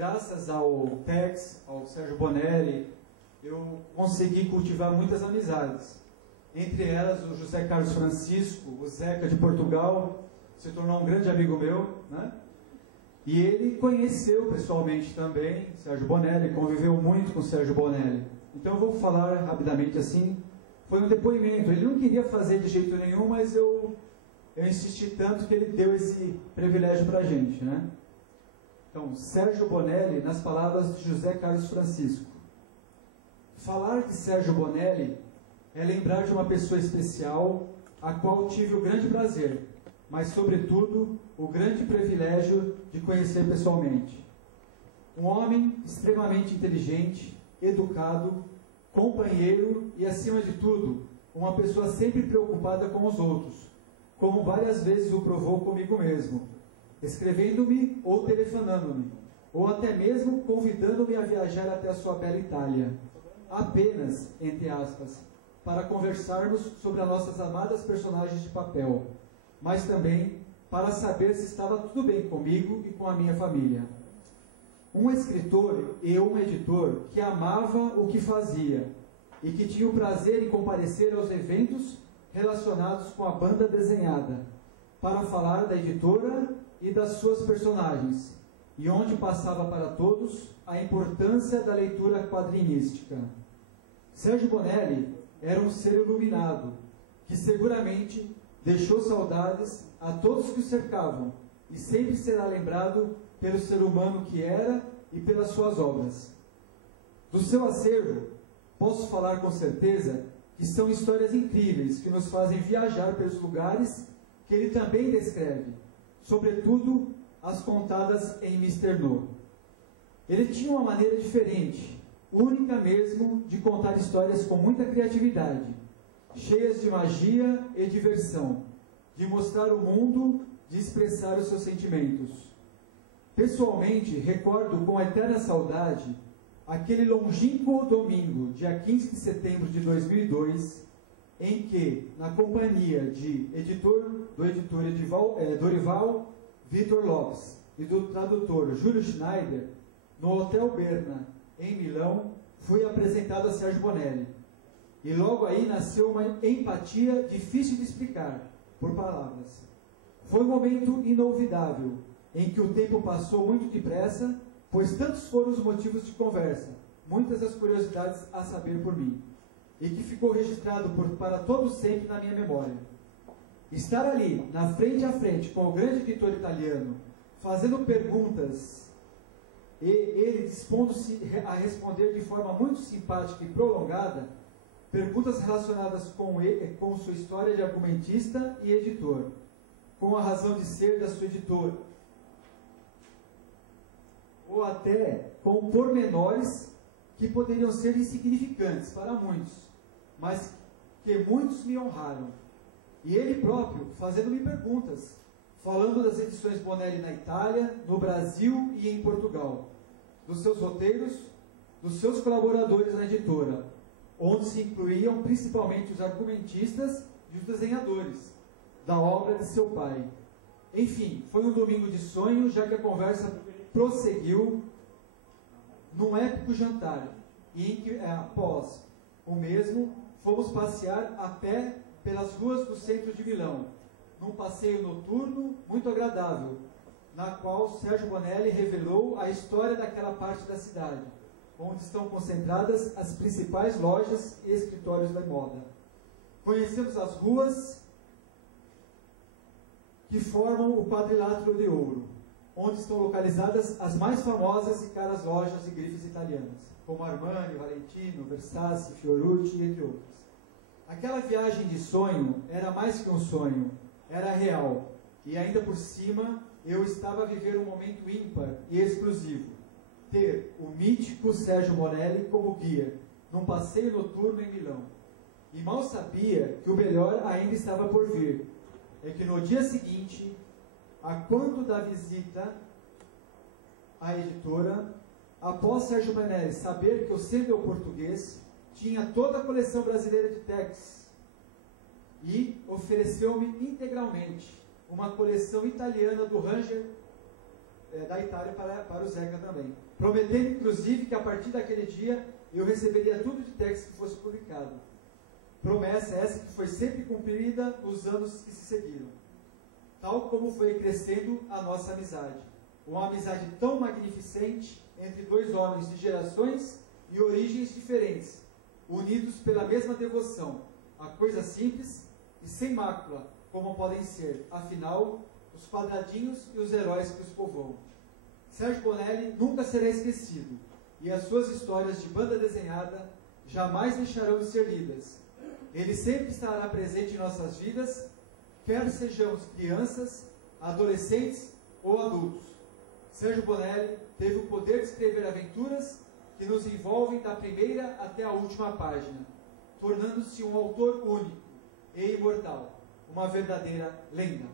graças ao Tex, ao Sérgio Bonelli, eu consegui cultivar muitas amizades. Entre elas, o José Carlos Francisco, o Zeca de Portugal, se tornou um grande amigo meu, né? E ele conheceu pessoalmente também Sérgio Bonelli, conviveu muito com Sérgio Bonelli. Então eu vou falar rapidamente assim. Foi um depoimento, ele não queria fazer de jeito nenhum, mas eu insisti tanto que ele deu esse privilégio para a gente, né? Então, Sérgio Bonelli, nas palavras de José Carlos Francisco. Falar de Sérgio Bonelli é lembrar de uma pessoa especial, a qual tive o grande prazer, mas, sobretudo, o grande privilégio de conhecer pessoalmente. Um homem extremamente inteligente, educado, companheiro e, acima de tudo, uma pessoa sempre preocupada com os outros, como várias vezes o provou comigo mesmo, escrevendo-me ou telefonando-me, ou até mesmo convidando-me a viajar até a sua bela Itália, apenas, entre aspas, para conversarmos sobre as nossas amadas personagens de papel, mas também para saber se estava tudo bem comigo e com a minha família. Um escritor e um editor que amava o que fazia e que tinha o prazer em comparecer aos eventos relacionados com a banda desenhada, para falar da editora e das suas personagens, e onde passava para todos a importância da leitura quadrinística. Sérgio Bonelli era um ser iluminado, que seguramente deixou saudades a todos que o cercavam, e sempre será lembrado pelo ser humano que era e pelas suas obras. Do seu acervo, posso falar com certeza que são histórias incríveis que nos fazem viajar pelos lugares que ele também descreve, sobretudo as contadas em Mr. No. Ele tinha uma maneira diferente, única mesmo, de contar histórias com muita criatividade, cheias de magia e diversão, de mostrar o mundo, de expressar os seus sentimentos. Pessoalmente, recordo com eterna saudade aquele longínquo domingo, dia 15 de setembro de 2002, em que, na companhia do editor Dorival Vitor Lopes e do tradutor Júlio Schneider, no Hotel Berna, em Milão, fui apresentado a Sérgio Bonelli. E logo aí nasceu uma empatia difícil de explicar, por palavras. Foi um momento inolvidável, em que o tempo passou muito depressa, pois tantos foram os motivos de conversa, muitas as curiosidades a saber por mim, e que ficou registrado para todo sempre na minha memória. Estar ali, na frente a frente, com o grande editor italiano, fazendo perguntas, e ele dispondo-se a responder de forma muito simpática e prolongada, perguntas relacionadas com sua história de argumentista e editor, com a razão de ser da sua editora, ou até com pormenores que poderiam ser insignificantes para muitos, mas que muitos me honraram. E ele próprio fazendo-me perguntas, falando das edições Bonelli na Itália, no Brasil e em Portugal, dos seus roteiros, dos seus colaboradores na editora, onde se incluíam principalmente os argumentistas e os desenhadores da obra de seu pai. Enfim, foi um domingo de sonho, já que a conversa prosseguiu num épico jantar, e em que, após o mesmo, fomos passear a pé pelas ruas do centro de Milão, num passeio noturno muito agradável, na qual Sérgio Bonelli revelou a história daquela parte da cidade, onde estão concentradas as principais lojas e escritórios da moda. Conhecemos as ruas que formam o quadrilátero de ouro, onde estão localizadas as mais famosas e caras lojas e grifes italianas, como Armani, Valentino, Versace, Fiorucci, entre outras. Aquela viagem de sonho era mais que um sonho, era real, e ainda por cima eu estava a viver um momento ímpar e exclusivo, ter o mítico Sérgio Bonelli como guia, num passeio noturno em Milão. E mal sabia que o melhor ainda estava por vir, é que no dia seguinte, a quando da visita à editora, após Sérgio Bonelli saber que eu, sendo eu português, tinha toda a coleção brasileira de Tex, e ofereceu-me integralmente uma coleção italiana do Ranger da Itália para o Zeca também, prometendo inclusive que a partir daquele dia eu receberia tudo de texto que fosse publicado. Promessa essa que foi sempre cumprida nos anos que se seguiram, tal como foi crescendo a nossa amizade. Uma amizade tão magnificente entre dois homens de gerações e origens diferentes, unidos pela mesma devoção a coisas simples e sem mácula, como podem ser, afinal, os quadradinhos e os heróis que os povoam. Sérgio Bonelli nunca será esquecido, e as suas histórias de banda desenhada jamais deixarão de ser lidas. Ele sempre estará presente em nossas vidas, quer sejamos crianças, adolescentes ou adultos. Sérgio Bonelli teve o poder de escrever aventuras que nos envolvem da primeira até a última página, tornando-se um autor único e imortal, uma verdadeira lenda.